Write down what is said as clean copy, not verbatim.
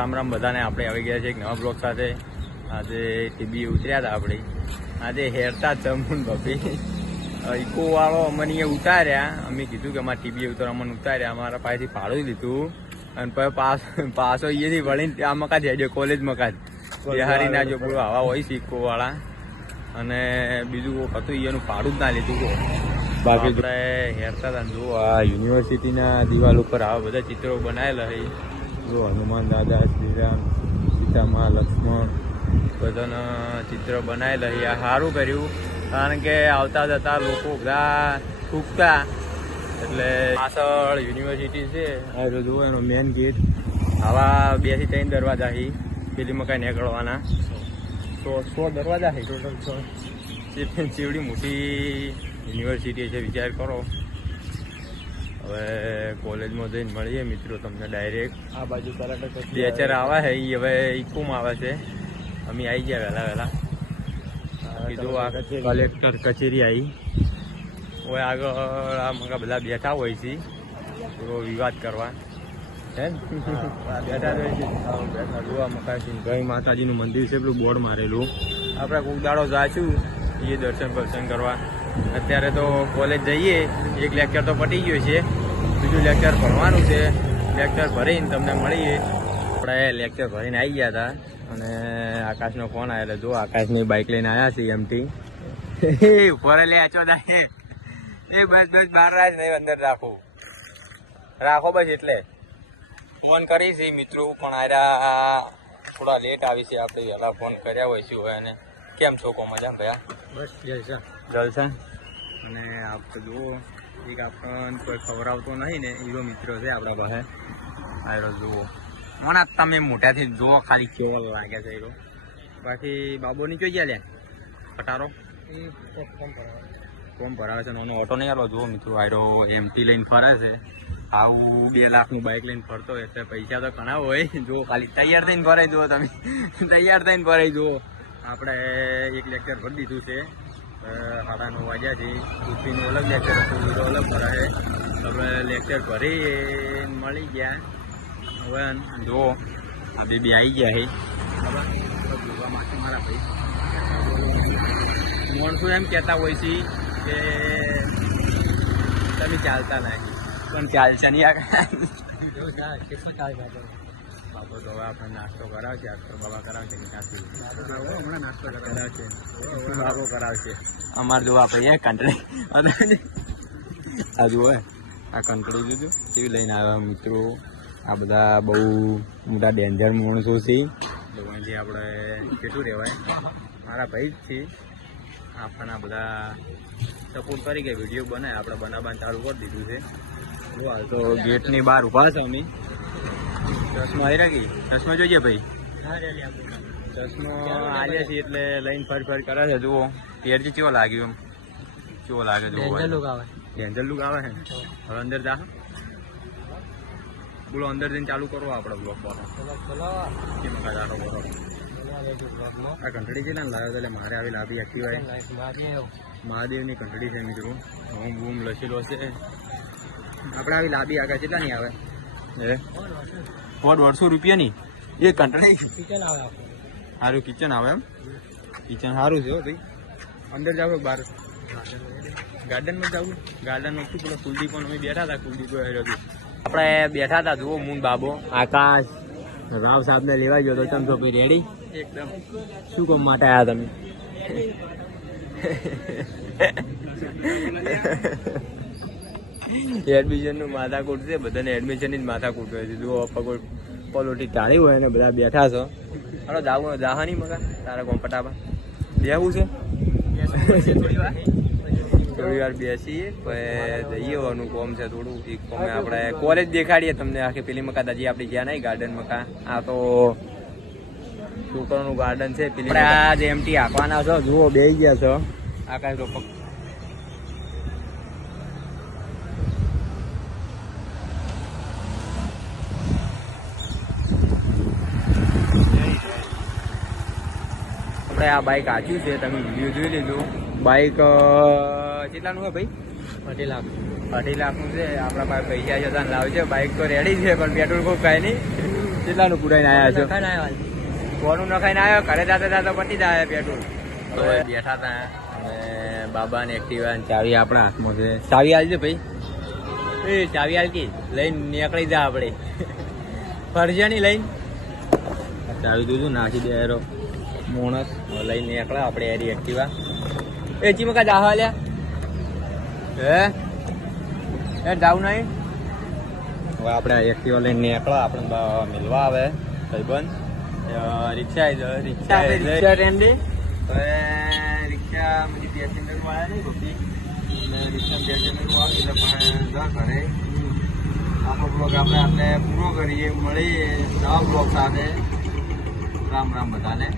રામ રામ બધાને. આપણે આવી ગયા છે એક નવા બ્લોગ સાથે. આજે ટીબી ઉતર્યા હતા આપણે. આજે હેરતા ચમુન ભપી ઇકો વાળો અમને અહીંયા ઉતાર્યા. અમે કીધું કે અમારે ટીબી ઉતર અમને ઉતાર્યા. અમારા પાસેથી ભાડું લીધું અને પછી પાછો અહીંયાથી વળીને આ મકાજ હેડ્યો કોલેજ મકાજ બિહારી ના જો પૂરો હવા હોય છે ઇકો વાળા. અને બીજું કોક હતું એનું ભાડું જ ના લીધું. બાકી આપણે હેરતા હતા. જો આ યુનિવર્સિટીના દિવાલ ઉપર આવા બધા ચિત્રો બનાવેલા છે. જો હનુમાન દાદા, શ્રીરામ, સીતામા, લક્ષ્મણ બધાના ચિત્ર બનાવેલા છે. આ સારું કર્યું કારણ કે આવતા જતા લોકો બધા થૂકતા. એટલે પાછળ યુનિવર્સિટી છે જો એનો મેન ગેટ. આવા 2 થી 3 દરવાજા છે પેલી મકાઈ નીકળવાના. 100 દરવાજા છે ટોટલ. 100 ચેવડી મોટી યુનિવર્સિટી છે વિચાર કરો. હવે કોલેજમાં જઈને મળીએ મિત્રો તમને ડાયરેક્ટ. આ બાજુ લેક્ચર આવે છે એ હવે ઇકોમાં આવે છે. અમે આવી ગયા વહેલા. કીધું આ કલેક્ટર કચેરી આવી હોય. આગળ આ મગા બધા બેઠા હોય છે થોડો વિવાદ કરવા. હે બેઠા હોય છે. જોવા મકાઈ ગઈ માતાજીનું મંદિર છે પેલું બોર્ડ મારેલું. આપણે કોક દાડો જાશું એ દર્શન કરવા. અત્યારે તો કોલેજ જઈએ. એક લેક્ચર તો પતી ગયો છે, બીજું લેક્ચર ભરવાનું છે. લેક્ચર ભરીને તમને મળીએ. આપણે લેક્ચર ભરીને આવી ગયા હતા અને આકાશનો ફોન આવેલો. જો આકાશની બાઇક લઈને આવ્યા છે એમટી. ઉપર લે આચો ના એ બસ બહાર રાજ નહીં અંદર રાખો બસ. એટલે ફોન કરી છે મિત્રો પણ આયા થોડા લેટ આવી છે. આપણે વહેલા ફોન કર્યા હોય છે હોય. અને કેમ છો કો મજા ભયા? બસ જલસા. અને આપણે જુઓ એક આપણને કોઈ ખવડાવતો નહીં ને એવો મિત્રો છે આપણા પાસે. આયરો જુઓ મને તમે મોટાથી જુઓ ખાલી કેવો લાગે છે એવો. બાકી બાબોની જોઈ ગયા લે પટારો ફોર્મ ભરાવે છે. નાનો ઓટો નહીં આલો. જુઓ મિત્રો આયરો એમટી લઈને ફરે છે. આવું 2 લાખનું બાઇક લઈને ફરતો એટલે પૈસા તો ઘણા હોય. જુઓ ખાલી તૈયાર થઈને ફરાય. જુઓ તમે તૈયાર થઈને ફરાય. જુઓ આપણે એક લેક્ચર ભરી દીધું છે. 9:30 વાગ્યા છે. ઉઠીનું અલગ લેક્ચર હતું, બીજો અલગ ભરાય. આપણે લેક્ચર ભરી મળી ગયા. હવે જુઓ આ બેબી આવી ગયા છે જોવા માટે. મારા ભાઈ માણસો એમ કહેતા હોય છે કે તમે ચાલતા નહીં પણ ચાલશે નહીં. બાબો તો હવે આપણે નાસ્તો કરાવશે. આસ્તો બાબા કરાવશે કે હમણાં નાસ્તો કરાવશે. બાબો કરાવશે. અમારે જોવા આપણે કંટળી આ જુઓ આ કંટળી જોજો કેવી લઈને આવ્યા મિત્રો. આ બધા બહુ મોટા ડેન્જર માણસો છે. લોકોથી આપણે કેટલું રહેવાય. મારા ભાઈ જ છે. આપણને બધા સપોર્ટ કરી કે વિડીયો બનાવે. આપણે બનાવવાનું ચાલુ કરી દીધું છે. જો હાલ તો ગેટની બહાર ઊભા છે અમે. ચશ્મા આવી રાખી. ચશ્મા જોઈએ ભાઈ. ચશ્મા આવ્યા છીએ એટલે લઈને ફરી કરે છે. જુઓ પેરથી કેવો લાગ્યું? એમ કેવો લાગે? જુઓ ડેન્જર લુક આવે છે. હવે અંદર જા બોલો. અંદર જઈને ચાલુ કરો આપણે બ્લોગ કરો. આ ઘંટડી છે ને લાવ્યો એટલે મારે આવી લાભી એક્ટિવાય મહાદેવની ઘંટડી છે મિત્રો. હોમ બૂમ લસેલો છે. આપણે આવી લાભી આગળ કેટલા નહીં આવે? 150 રૂપિયાની એ ઘંટડી. સારું કિચન આવે. એમ કિચન સારું છે ભાઈ. અંદર જાવ બહાર ગાર્ડનમાં જવું. ગાર્ડનમાં શું પેલો કુલદીપ પણ અમે બેઠા હતા. કુલદીપ આપણે બેઠા હતા. જુઓ મૂન બાબો આકાશ રાવ સાહેબ ને લેવા ગયો તો. ચમચો ભાઈ રેડી એકદમ. શું કામ માટે આવ્યા તમે? એડમિશન નું માથાકૂટ છે. બધાને એડમિશન જ માથાકૂટ હોય છે. જુઓ પગોળ પલોટી ટાળી હોય ને બધા બેઠા છો. હાલો જાવું જાહા નહીં મગા તારા કોમ પટાવા બેવું છે. થોડી વાર બેસીએ પછી જઈએ. વાનું કોમ છે થોડું. એક કોમે આપણે કોલેજ દેખાડીએ તમને. આખી પેલી મકા દાજી આપણે જ્યાં નહીં ગાર્ડન મકા. આ તો છોકરાનું ગાર્ડન છે. પેલી આ જે એમટી આપવાના છો. જુઓ બેસી ગયા છો. આકાશ તો આપણે આ બાઇક આચ્યું છે. તમે વિડીયો જોઈ લીધું. બાઇક કેટલાનું છે ભાઈ? 2.5 લાખનું છે. આપણા પાસે પૈસા જતા લાવે છે. બાઇક તો રેડી છે પણ પેટ્રોલ કોઈ કાંઈ નહીં. કેટલાનું પુરાઈને આવ્યા છો નખાઈને આવ્યા. કોનું નખાઈને આવ્યો ઘરે જાતે પતી જાય પેટ્રોલ હવે બેઠા હતા અને બાબા ને એક્ટિવા ચાવી આપણા હાથમાં છે ચાવી આલજે ભાઈ એ ચાવી આલકી લઈને નીકળી જા આપણે ફરજાની લઈને ચાવી દૂધું નાખી દે એરો મોણસ લઈને નીકળે આપણે એરી એક્ટિવા એ ચીમકા જાહવા લ્યા હે એ જાવ નહીં હવે આપણે એક્ટિવા લઈને નીકળા આપણે મિલવા આવે ભાઈબંધ રિક્ષા રિક્ષા ટ્રેન્ડી હવે રિક્ષા બધી પેસેન્જર વાળા નહીં બધી રિક્ષા પેસેન્જર વાળા એટલે પણ ઘરે આપણો બ્લોગ આપણે પૂરો કરીએ મળીએ નવા બ્લોગ સાથે રામ રામ બધાને